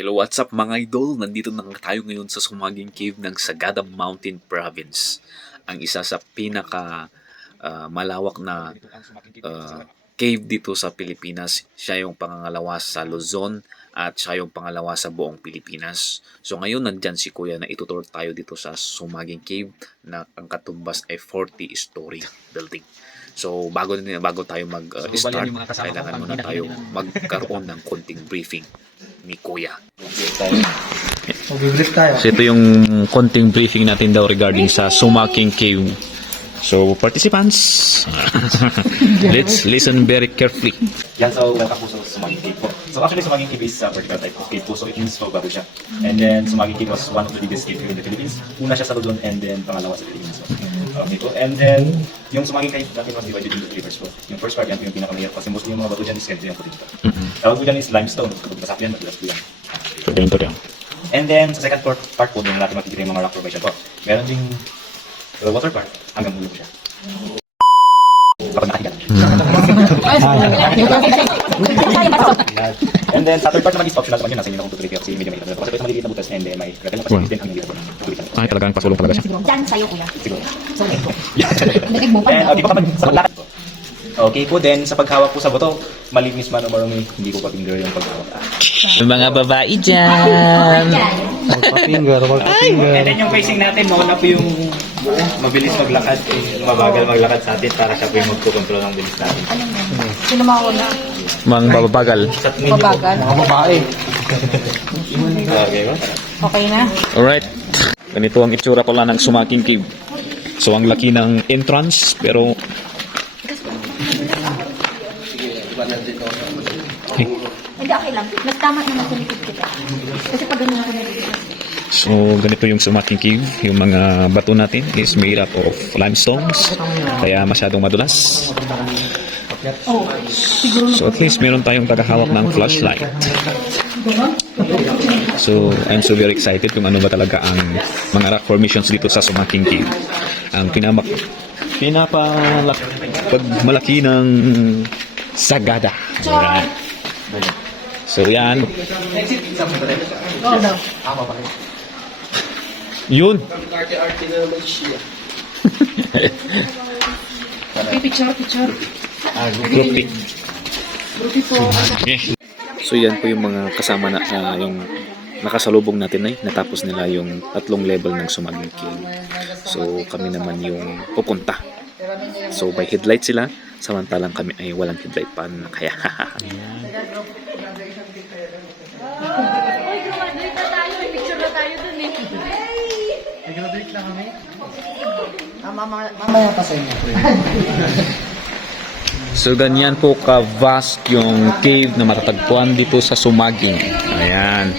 Hello, what's up mga idol? Nandito na nga tayo ngayon sa Sumaging Cave ng Sagada Mountain Province. Ang isa sa pinaka malawak na cave dito sa Pilipinas. Siya yung pangangalawa sa Luzon at siya yung pangalawa sa buong Pilipinas. So ngayon nandyan si Kuya na itutur tayo dito sa Sumaging Cave na ang katumbas ay 40-story building. So bago tayo mag-start, kailangan muna tayo magkaroon ng konting briefing ni Kuya. Mag-brief tayo. So ito yung konting briefing natin daw regarding sa Sumaging Cave. So participants, let's listen very carefully. Yan, so welcome po sa Sumaging Cave po. So actually, Sumaging Cave is a particular type of cave po. So it means so bago siya. And then Sumaging Cave was one of the biggest cave here in the Philippines. Una siya sa Luzon and then pangalawa sa Philippines po. Okay po. And then yung Sumaging Cave natin was divided into three parts po. Yung first part yan po yung pinakamahirap kasi mostly yung mga bato dyan is ganito yung puting po. Tawag po dyan is limestone. Kapag basap yan, madulas po yan. So ganito lang. And then sa second part po, doon natin makikita yung mga rock formation po. Meron ding water part hanggang ulo po siya. Kapag nakahiga. And then sa third part naman is optional naman yun. Nasa inyo na kung tutuloy kasi medyo mahirap na. Kasi ito maliliit na butas and then may gravel na kasi din ang hirap. Ay, talagang pasulong talaga siya. Diyan sa'yo, kuya. Siguro. So, ito. Datig mo pa. And okay po kapag sa paglakad po. Okay po, then sa paghawak po sa buto, malinis man o marumi, hindi po pa-finger yung paghawak. Mga babae dyan. Magpa-finger. And then yung facing natin, mauna po yung mabilis maglakad, mabagal maglakad sa atin para siya po yung magkukontrol ng bilis natin. Sino mauna? Mga babagal. Babagal. Mga babae. Okay ba? Okay na? Alright. Ganito ang itsura pala ng Sumaging Cave. So ang laki ng entrance pero Hindi, okay lang. Mas tama naman tumitid kita. Kasi pag ganun ako nalilito. so ganito yung Sumaging Cave. Yung mga bato natin is made up of limestones. Kaya masyadong madulas. Oh, siguro So at least meron tayong tagahawak ng flashlight. So I'm so very excited kung ano ba talaga ang mga rock formations dito sa Sumaging Cave. Ang pagmalaki ng Sagada. Alright. So yan. go daw. Yun. Picture. Group pic. Grupi po. Okay. So yan po yung mga kasama na yung nakasalubong natin ay natapos nila yung 3 level ng Sumaging Cave. So kami naman yung pupunta. So by headlight sila, samantalang kami ay walang headlight pa na kaya. Mamaya pa sa inyo. So ganyan po ka-vast yung cave na matatagpuan dito sa Sumaging. Ayan.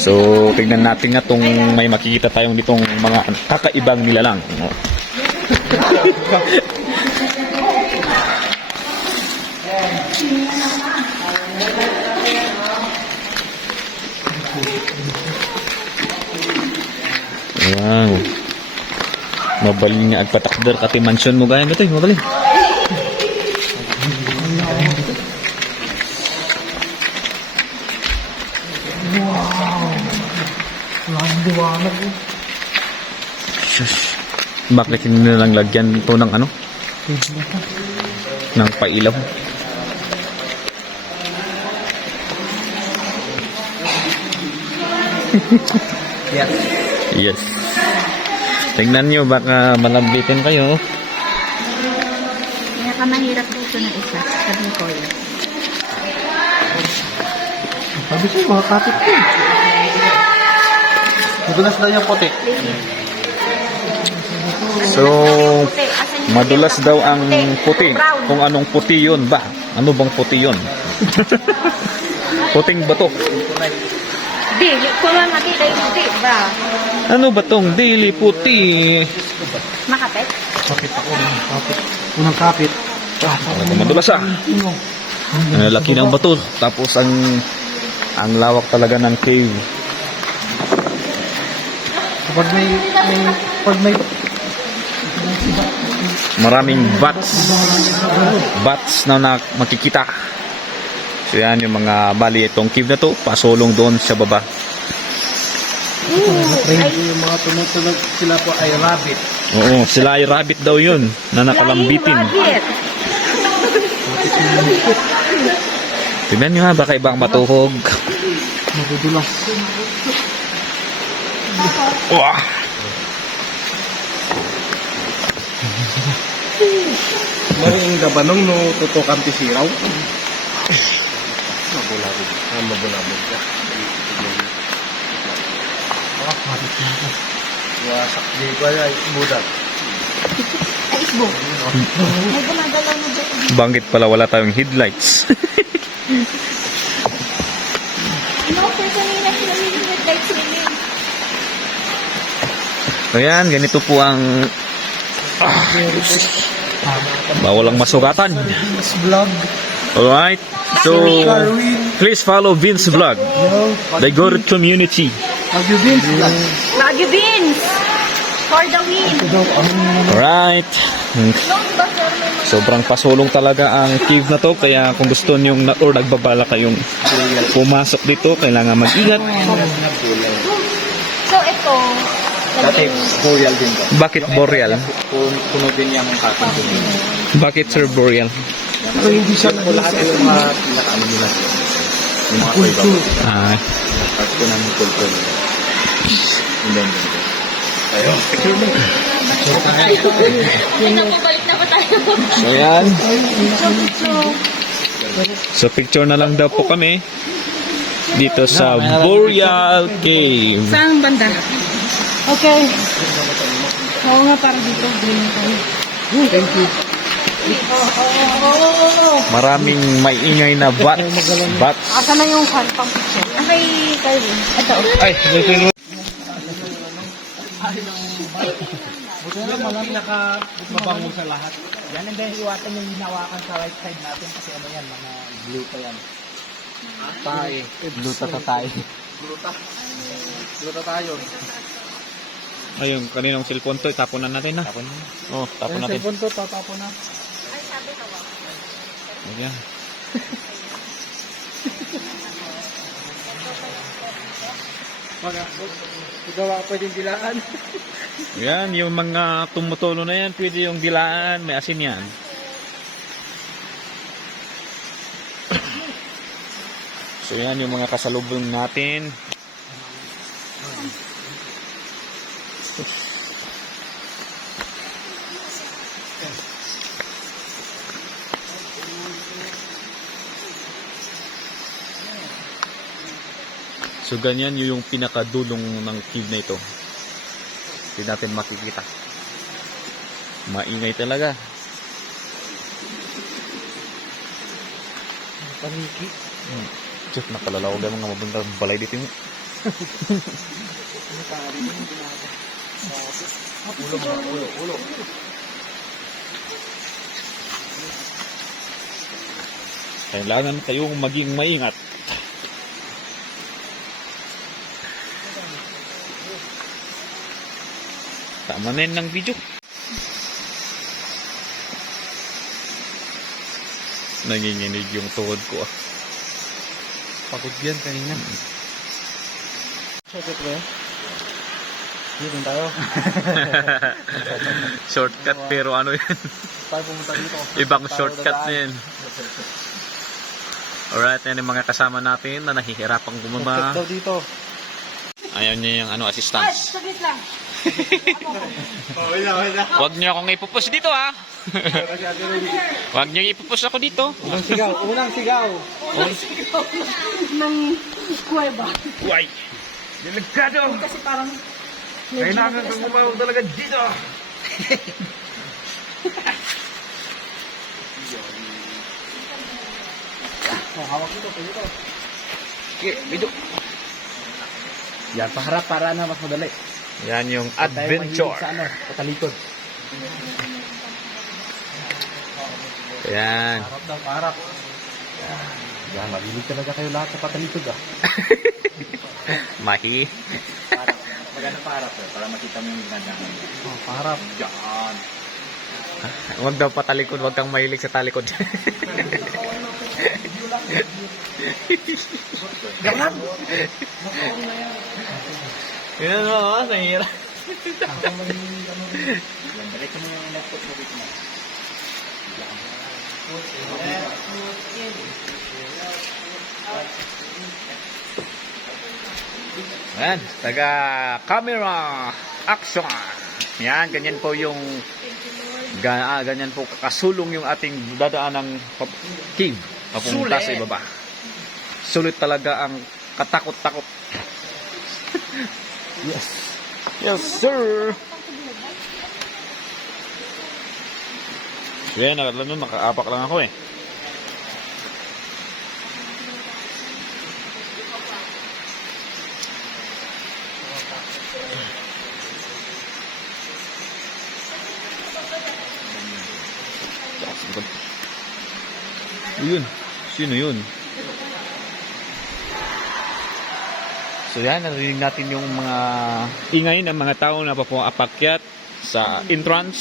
So tignan natin nga tong may makikita tayong ditong mga kakaibang nilalang. Wow. Mabalin nga agpatakder kati mansion mo gaya ito, mabalin. Shush. Bakit hindi nilang lagyan ito ng ano? Ng pailaw. Yes. Yes. Tingnan nyo, baka malabitin kayo. Pinakamahirap po ito ng isa. Sabi ko yun. Sabi siya, mga kapit ko. Madulas daw yung puti. So, madulas daw ang puti. Kung anong puti yun ba? Ano bang puti yun? Puting bato. Di, kung mati kayo puti, ba? Ano ba tong daily puti? Makapit? Kapit ako. Kapit. Unang kapit. Madulas ah. Laki ng bato. Tapos ang lawak talaga ng cave. Pag may Maraming bats na makikita. So So yan yung mga bali itong cave na to, pasulong doon sa baba. Yung mga tumutunog sila po ay rabbit. Oo, sila ay rabbit daw yun na nakalambitin. Rabbit. Tignan nyo ha, baka ibang matuhog. Magudulas. Wah! Maring gabanong no tutukan ti siraw. Mabulabog. Mabulabog ka. Kapit na ako. Wasak di ba ay budak. Ay, isbo. May gumagalaw na dyan. Bangkit pala wala tayong headlights. No, sir, kanina sila yung light swimming. So yan, ganito po ang bawal ang masugatan. Mas vlog. Alright, so please follow Vince Vlog, the Gorod community. Have you been to that? Baguio Beans! For the win! Alright. No, diba, sir, may mga... Sobrang pasulong talaga ang cave na to, kaya kung gusto nyo or nagbabala kayong pumasok dito, kailangan mag-ingat. So, ito... Dati boreal din ba? Bakit boreal? Puno din yung kating din. Bakit Sir Boreal? Pero hindi siya po lahat yung mga pinakaano nila. Yung mga kultur. Ah, Part ko ng kultur. And then, tayo. Picture mo. Ay, napabalik na ba tayo? so yan. So picture na lang daw po kami dito sa Boreal Cave. Saan banda? Okay. Oo nga, para dito. Thank you. Maraming maingay na bats. Asa na yung fan pang picture? Okay, kayo. Ito. Ay, dito. Buti na lang mabango sa lahat. Yan and then iwasan yung hinawakan sa right side natin kasi ano yan, mga blue pa yan. Tayo. Blue ta tayo. Blue ta tayo. Ayun, kaninong cellphone to, tapon na natin na. Tapon mo. Oh, tapon natin. Cellphone to, tatapon na. Ayan. Gawa pwedeng dilaan. Yan, yung mga tumutulo na yan, pwede yung dilaan, may asin yan. So yan, yung mga kasalubong natin. So ganyan yung pinakadulong ng cave na ito. Hindi natin makikita. Maingay talaga. Paniki. Diyos, nakalalaw ka mga mabundang balay dito mo. Ulo. Kailangan kayong maging maingat. Tama na yun ng video. Nanginginig yung tuhod ko ah. Pagod yan kanina. Shortcut ba yan? Dito tayo. Shortcut pero ano yan? Tayo pumunta dito. Ibang shortcut na yan. Alright, yan yung mga kasama natin na nahihirapang bumaba. Shortcut daw dito. Ayaw niya yung ano, Ay, assistance. saglit lang. Huwag niyo akong ipupus dito ah. Huwag niyo ipupus ako dito. Unang sigaw. Ng kuweba. Uy! Delikado! Kasi parang... Kailangan kang bumaw talaga dito. Hawak dito, dito. Okay, video. Yan, paharap para na mas madali. Yan yung Tayo adventure. mahilig sa ano, patalikod. Yan. Harap daw, paharap. Yan, mahilig talaga kayo lahat sa patalikod ah. Mahi. Maganda paharap para makita mo yung ginagawa. Oh, paharap. Yan. Huwag daw patalikod, huwag kang mahilig sa talikod. Yan mo, nahihirap. Diretso mo yung laptop mo dito na. Ayan, taga camera action. Yan, ganyan po yung ganyan po kasulong yung ating dadaan ng cave papunta sa ibaba. Sulit talaga ang katakot-takot. Yes. Yes, sir. Yan, alam mo, nakaapak lang ako eh. Yun. Sino yun? So yan, narinig natin yung mga ingay ng mga tao na papakyat sa entrance.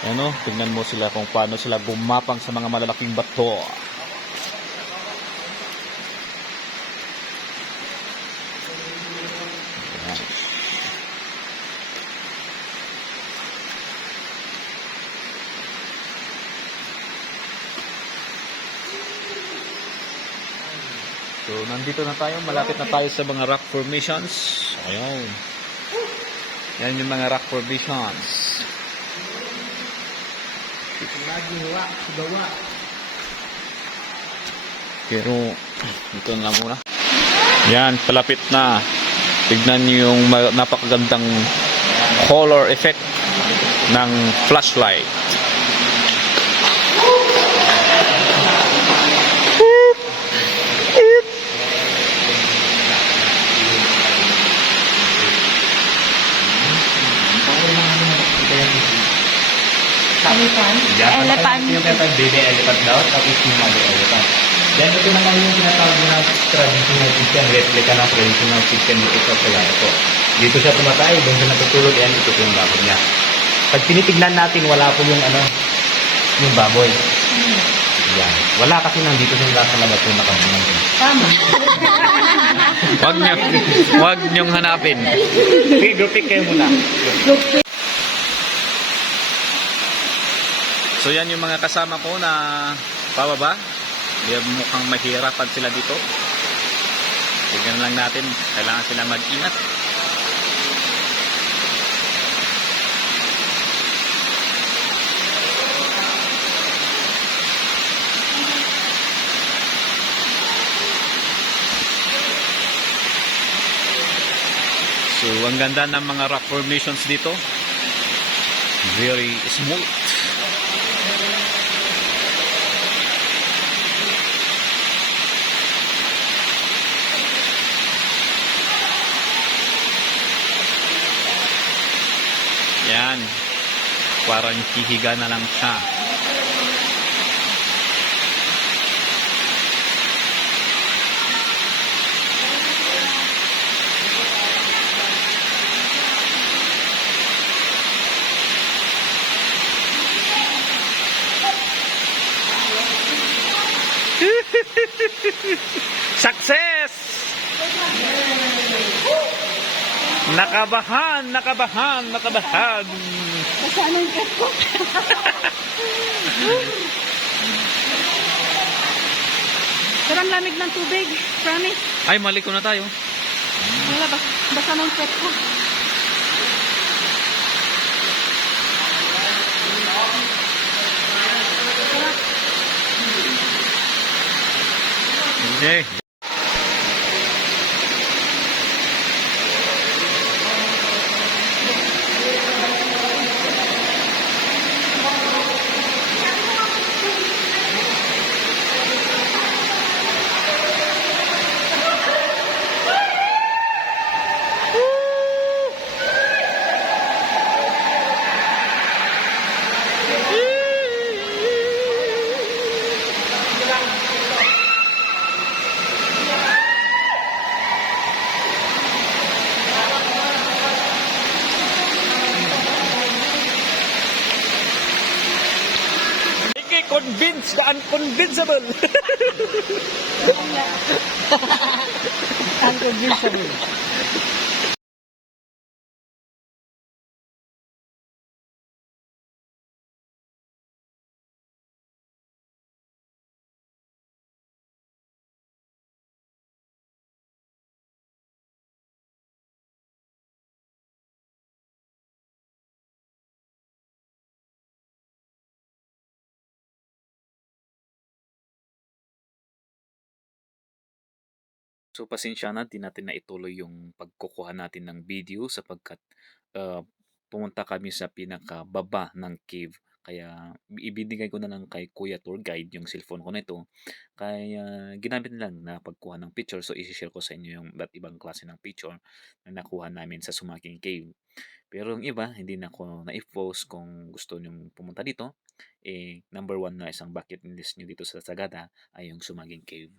Ano, tingnan mo sila kung paano sila gumapang sa mga malalaking bato. Ayan. So, nandito na tayo. Malapit na tayo sa mga rock formations. Ayun. Yan yung mga rock formations. Pero, ito na lang muna. Yan, palapit na. Tignan niyo yung napakagandang color effect ng flashlight. Elephant. Yung tinatawag baby elephant daw, tapos yung mother elephant. Then ito naman yung tinatawag na traditional chicken, replica ng traditional chicken dito sa Sagada. Dito siya tumatay, doon siya natutulog, and ito po yung baboy niya. Pag tinitignan natin, wala po yung yung baboy. Yan. Wala kasi nandito sila sa labas yung nakabunan. Tama. Wag niyong hanapin. Okay, group pick kayo muna. So yan yung mga kasama ko na pababa. Mukhang mahirapan sila dito. Tignan lang natin. Kailangan sila mag-ingat. So ang ganda ng mga rock formations dito. Very smooth. Yan. Parang hihiga na lang siya. Success! Nakabahan. Kasi anong ket ko? Pero ang lamig ng tubig. Promise. Ay, maliko na tayo. Wala ba? Basta ng ket ko. Okay. the unconvincible. Unconvincible. So pasensya na, di natin naituloy yung pagkukuha natin ng video sapagkat ah, pumunta kami sa pinakababa ng cave. Kaya ibinigay ko na lang kay Kuya Tour Guide yung cellphone ko na ito. Kaya ginamit lang na pagkuha ng picture. So isi-share ko sa inyo yung iba't ibang klase ng picture na nakuha namin sa Sumaking Cave. Pero yung iba, hindi na ako na-post kung gusto nyong pumunta dito. Number one na isang bucket list nyo dito sa Sagada ay yung Sumaging Cave.